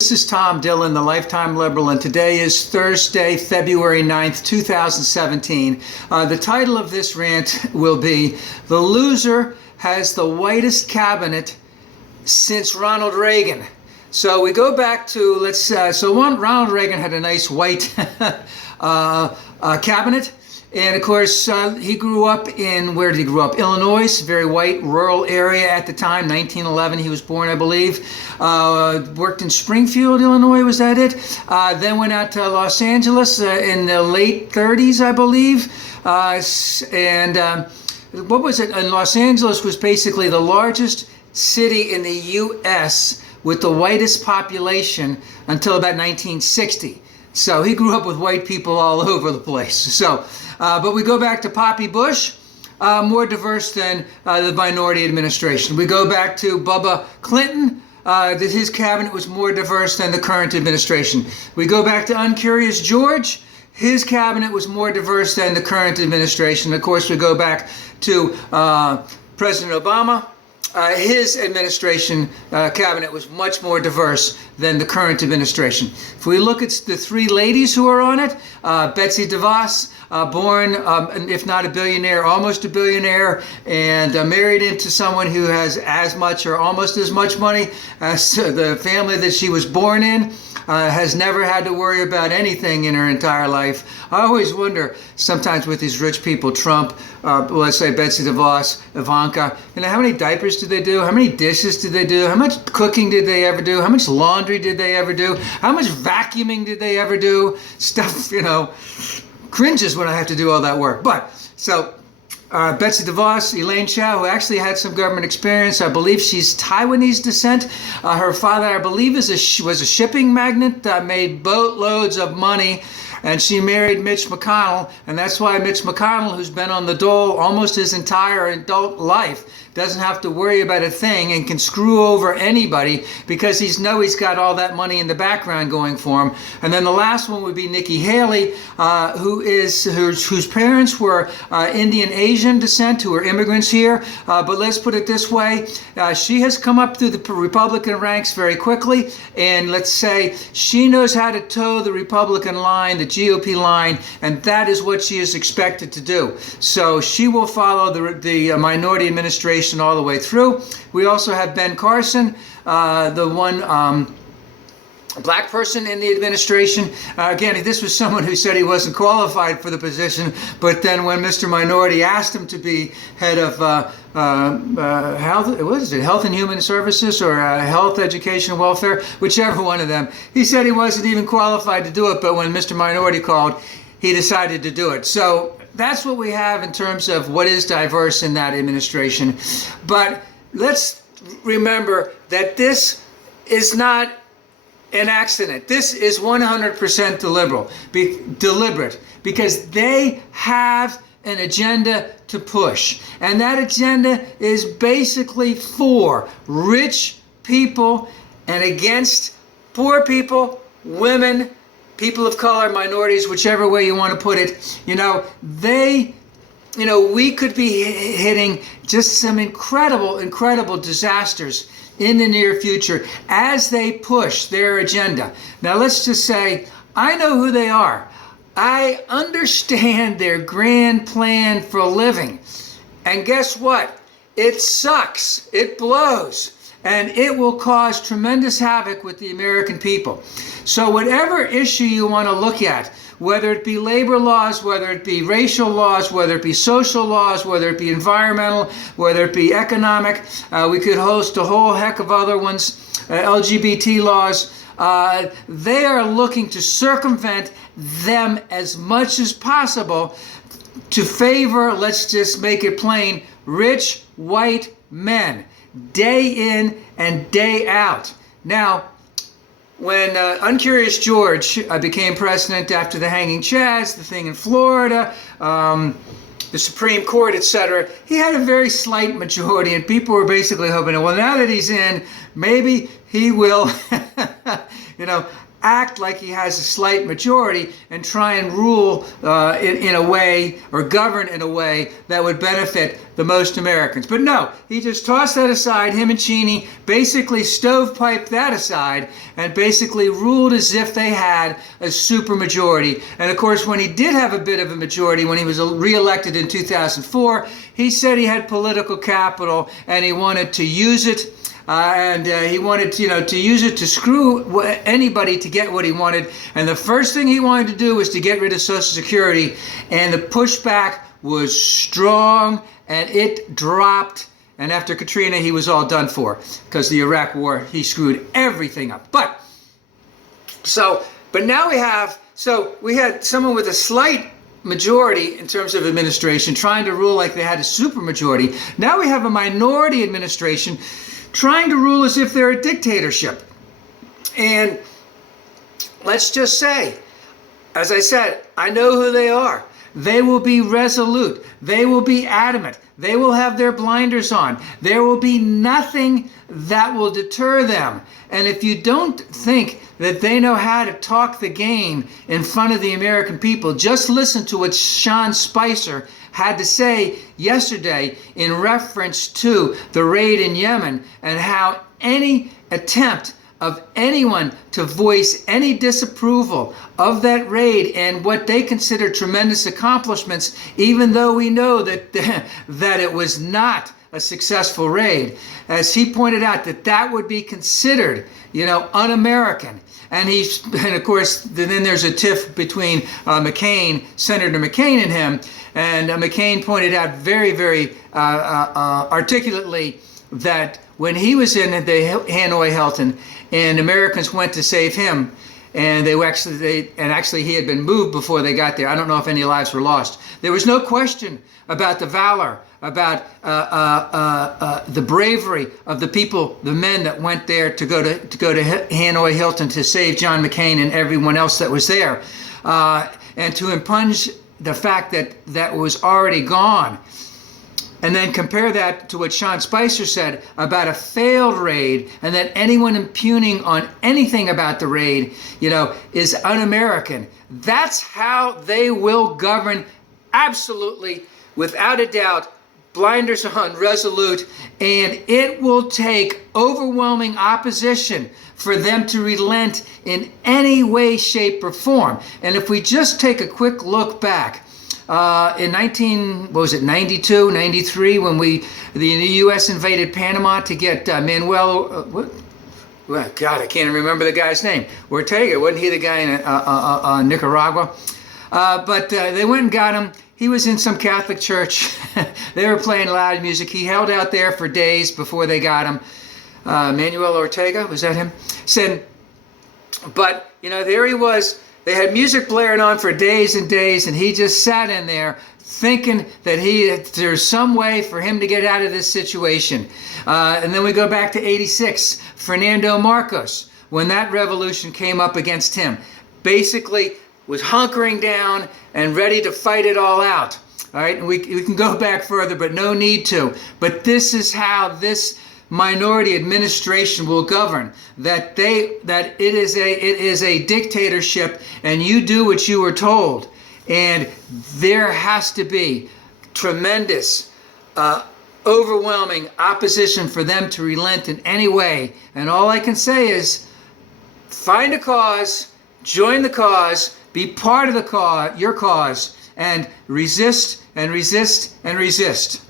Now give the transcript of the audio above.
This is Tom Dillon, the Lifetime Liberal, and today is Thursday, February 9th, 2017. The title of this rant will be, "The Loser Has the Whitest Cabinet Since Ronald Reagan." So we go back to, Ronald Reagan had a nice white cabinet. And of course, he grew up in, where did he grow up? Illinois, very white, rural area at the time, 1911 he was born, I believe. Worked in Springfield, Illinois, was that it? Then went out to Los Angeles in the late 30s, I believe. What was it? And Los Angeles was basically the largest city in the U.S. with the whitest population until about 1960. So he grew up with white people all over the place. So, but we go back to Poppy Bush, more diverse than the minority administration. We go back to Bubba Clinton, that his cabinet was more diverse than the current administration. We go back to Uncurious George, his cabinet was more diverse than the current administration. Of course, we go back to President Obama. His administration cabinet was much more diverse than the current administration. If we look at the three ladies who are on it, Betsy DeVos, born, if not a billionaire, almost a billionaire, and married into someone who has as much or almost as much money as the family that she was born in. Has never had to worry about anything in her entire life. I always wonder sometimes with these rich people, Trump, let's say Betsy DeVos, Ivanka, how many diapers did they do? How many dishes did they do? How much cooking did they ever do? How much laundry did they ever do? How much vacuuming did they ever do? Stuff, cringes when I have to do all that work. But, so, Betsy DeVos, Elaine Chao, who actually had some government experience. I believe she's Taiwanese descent. Her father, I believe, was a shipping magnate, made boatloads of money, and she married Mitch McConnell, and that's why Mitch McConnell, who's been on the dole almost his entire adult life, doesn't have to worry about a thing and can screw over anybody because he's got all that money in the background going for him. And then the last one would be Nikki Haley, whose parents were Indian Asian descent, who are immigrants here. But let's put it this way, she has come up through the Republican ranks very quickly, and let's say she knows how to toe the Republican line, the GOP line, and that is what she is expected to do. So she will follow the minority administration all the way through. We also have Ben Carson, the one black person in the administration. Again, this was someone who said he wasn't qualified for the position, but then when Mr. Minority asked him to be head of Health and Human Services or Health, Education, and Welfare, whichever one of them, he said he wasn't even qualified to do it, but when Mr. Minority called, he decided to do it. So that's what we have in terms of what is diverse in that administration. But let's remember that this is not an accident. This is 100% deliberate, because they have an agenda to push. And that agenda is basically for rich people and against poor people, women, people of color, minorities, whichever way you want to put it. We could be hitting just some incredible disasters in the near future as they push their agenda. Now let's just say, I know who they are. I understand their grand plan for living. And guess what? It sucks. It blows. And it will cause tremendous havoc with the American people. So whatever issue you want to look at, whether it be labor laws, whether it be racial laws, whether it be social laws, whether it be environmental, whether it be economic, we could host a whole heck of other ones, LGBT laws, they are looking to circumvent them as much as possible to favor, let's just make it plain, rich white men, day in and day out. Now, when Uncurious George became president after the hanging chads, the thing in Florida, the Supreme Court, etc., he had a very slight majority, and people were basically hoping, well, now that he's in, maybe he will act like he has a slight majority and try and rule in a way, or govern in a way that would benefit the most Americans. But no, he just tossed that aside. Him and Cheney basically stovepiped that aside and basically ruled as if they had a supermajority. And of course, when he did have a bit of a majority, when he was reelected in 2004, he said he had political capital and he wanted to use it. He wanted to use it to screw anybody to get what he wanted. And the first thing he wanted to do was to get rid of Social Security. And the pushback was strong, and it dropped. And after Katrina, he was all done for, because the Iraq War, he screwed everything up. But now we had someone with a slight majority in terms of administration trying to rule like they had a supermajority. Now we have a minority administration trying to rule as if they're a dictatorship. And let's just say, as I said, I know who they are. They will be resolute. They will be adamant. They will have their blinders on. There will be nothing that will deter them. And if you don't think that they know how to talk the game in front of the American people, just listen to what Sean Spicer had to say yesterday in reference to the raid in Yemen, and how any attempt of anyone to voice any disapproval of that raid and what they consider tremendous accomplishments, even though we know that that it was not a successful raid, as he pointed out, that would be considered, un-American. And of course, then there's a tiff between Senator McCain and him. And McCain pointed out very, very articulately that when he was in the Hanoi Hilton and Americans went to save him, and actually he had been moved before they got there. I don't know if any lives were lost. There was no question about the valor, about the bravery of the people, the men that went there to go to Hanoi Hilton to save John McCain and everyone else that was there, and to impinge the fact that was already gone. And then compare that to what Sean Spicer said about a failed raid, and that anyone impugning on anything about the raid, is un-American. That's how they will govern, absolutely, without a doubt, blinders on, resolute, and it will take overwhelming opposition for them to relent in any way, shape, or form. And if we just take a quick look back, in 92, 93, when the U.S. invaded Panama to get Manuel, well, God, I can't remember the guy's name. Ortega, wasn't he the guy in Nicaragua? But they went and got him. He was in some Catholic church. They were playing loud music. He held out there for days before they got him. Manuel Ortega, was that him? But there he was. They had music blaring on for days and days, and he just sat in there thinking that there's some way for him to get out of this situation. And then we go back to 86, Fernando Marcos, when that revolution came up against him. Basically was hunkering down and ready to fight it all out. All right, and we can go back further, but no need to. But this is how this minority administration will govern, that it is a dictatorship, and you do what you were told. And there has to be tremendous overwhelming opposition for them to relent in any way. And all I can say is, find a cause, join the cause, be part of the cause, your cause, and resist and resist and resist.